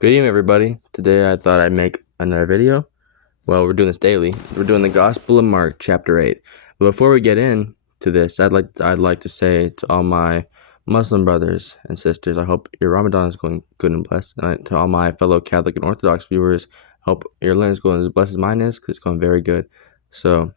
Good evening, everybody. Today I thought I'd make another video. Well, we're doing this daily. We're doing the Gospel of Mark, chapter 8. But before we get into this, I'd like to say to all my Muslim brothers and sisters, I hope your Ramadan is going good and blessed. And to all my fellow Catholic and Orthodox viewers, I hope your Lent is going as blessed as mine is, because it's going very good. So,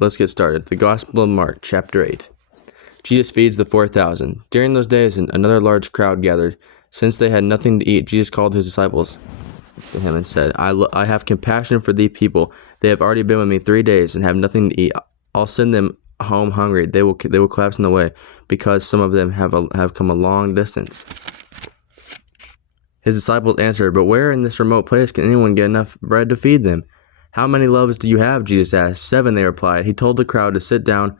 let's get started. The Gospel of Mark, chapter 8. Jesus feeds the 4,000. During those days, another large crowd gathered. Since they had nothing to eat, Jesus called his disciples to him and said, I have compassion for these people. They have already been with me 3 days and have nothing to eat. I'll send them home hungry. They will collapse in the way, because some of them have come a long distance. His disciples answered, But where in this remote place can anyone get enough bread to feed them? How many loaves do you have? Jesus asked. 7, they replied. He told the crowd to sit down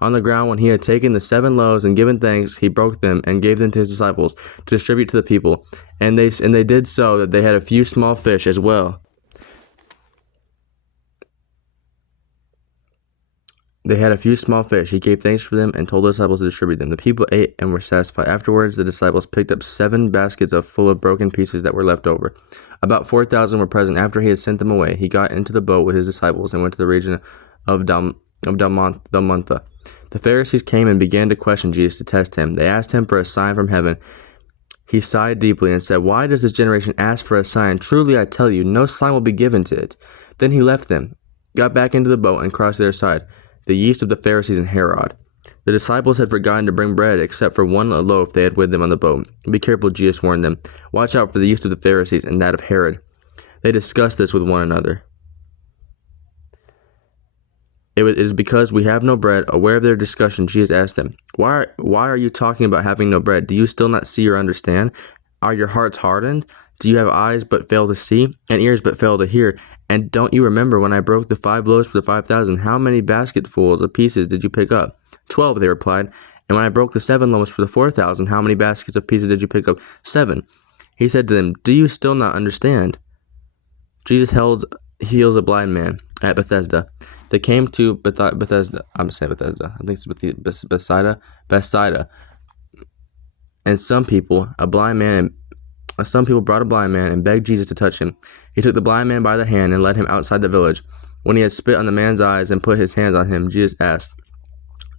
on the ground. When he had taken the 7 loaves and given thanks, he broke them and gave them to his disciples to distribute to the people. And they did so, that they had a few small fish as well. They had a few small fish. He gave thanks for them and told the disciples to distribute them. The people ate and were satisfied. Afterwards, the disciples picked up 7 baskets full of broken pieces that were left over. About 4,000 were present. After he had sent them away, he got into the boat with his disciples and went to the region of Dalmanutha. The Pharisees came and began to question Jesus to test him. They asked him for a sign from heaven. He sighed deeply and said, Why does this generation ask for a sign? Truly I tell you, no sign will be given to it. Then he left them, got back into the boat, and crossed their side, the yeast of the Pharisees and Herod. The disciples had forgotten to bring bread except for 1 loaf they had with them on the boat. Be careful, Jesus warned them. Watch out for the yeast of the Pharisees and that of Herod. They discussed this with one another. It is because we have no bread. Aware of their discussion, Jesus asked them, Why are you talking about having no bread? Do you still not see or understand? Are your hearts hardened? Do you have eyes but fail to see, and ears but fail to hear? And don't you remember when I broke the 5 loaves for the 5,000? How many basketfuls of pieces did you pick up? 12, they replied. And when I broke the 7 loaves for the 4,000, how many baskets of pieces did you pick up? 7. He said to them, Do you still not understand? Jesus heals a blind man at Bethesda. They came to Bethesda. I'm saying Bethesda. I think it's Bethsaida. And some people brought a blind man and begged Jesus to touch him. He took the blind man by the hand and led him outside the village. When he had spit on the man's eyes and put his hands on him, Jesus asked,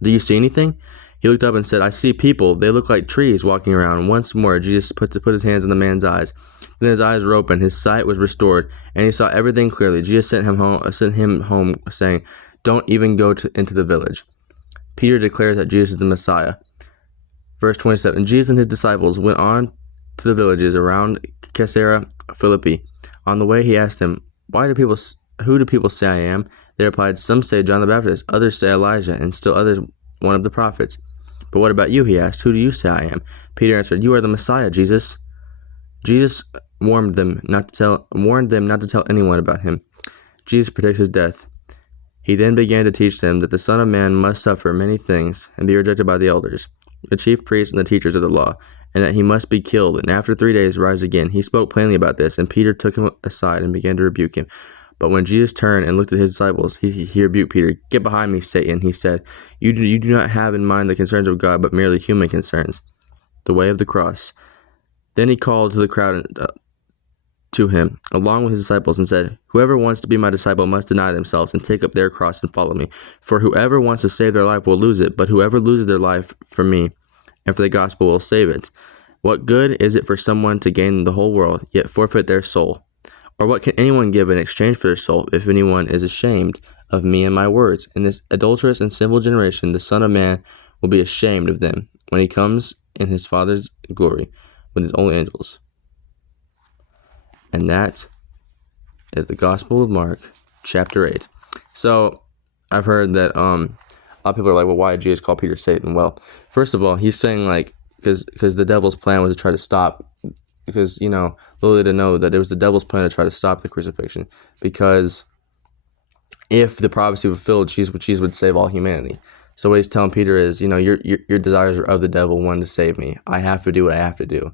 Do you see anything? He looked up and said, I see people. They look like trees walking around. Once more, Jesus put his hands on the man's eyes. Then his eyes were opened, his sight was restored, and he saw everything clearly. Jesus sent him home, saying, Don't even go into the village. Peter declares that Jesus is the Messiah. Verse 27, Jesus and his disciples went on to the villages around Caesarea Philippi. On the way, he asked them, Who do people say I am? They replied, Some say John the Baptist, others say Elijah, and still others one of the prophets. But what about you? He asked. Who do you say I am? Peter answered, You are the Messiah, Jesus. Jesus warned them not to tell anyone about him. Jesus predicts his death. He then began to teach them that the Son of Man must suffer many things and be rejected by the elders, the chief priests, and the teachers of the law, and that he must be killed, and after 3 days rise again. He spoke plainly about this, and Peter took him aside and began to rebuke him. But when Jesus turned and looked at his disciples, he rebuked Peter. Get behind me, Satan, he said. You do not have in mind the concerns of God, but merely human concerns. The way of the cross. Then he called to the crowd to him, along with his disciples, and said, Whoever wants to be my disciple must deny themselves and take up their cross and follow me. For whoever wants to save their life will lose it, but whoever loses their life for me and for the gospel will save it. What good is it for someone to gain the whole world, yet forfeit their soul? Or what can anyone give in exchange for their soul if anyone is ashamed of me and my words? In this adulterous and sinful generation, the Son of Man will be ashamed of them when he comes in his Father's glory with his holy angels. And that is the Gospel of Mark, chapter 8. So, I've heard that a lot of people are like, well, why did Jesus call Peter Satan? Well, first of all, he's saying, like, because the devil's plan was to try to stop, because, little did they know that it was the devil's plan to try to stop the crucifixion, because if the prophecy were fulfilled, Jesus would save all humanity. So what he's telling Peter is, your desires are of the devil, wanting to save me. I have to do what I have to do.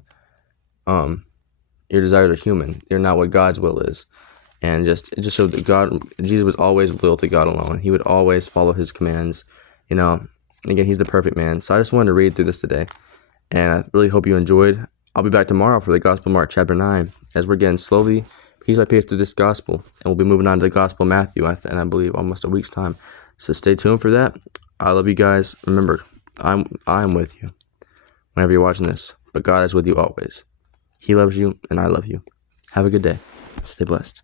Your desires are human. They're not what God's will is. And it just showed that Jesus was always loyal to God alone. He would always follow his commands. Again, he's the perfect man. So I just wanted to read through this today. And I really hope you enjoyed. I'll be back tomorrow for the Gospel of Mark chapter 9, as we're getting slowly, piece by piece, through this gospel. And we'll be moving on to the Gospel of Matthew, and I believe almost a week's time. So stay tuned for that. I love you guys. Remember, I'm with you whenever you're watching this, but God is with you always. He loves you, and I love you. Have a good day. Stay blessed.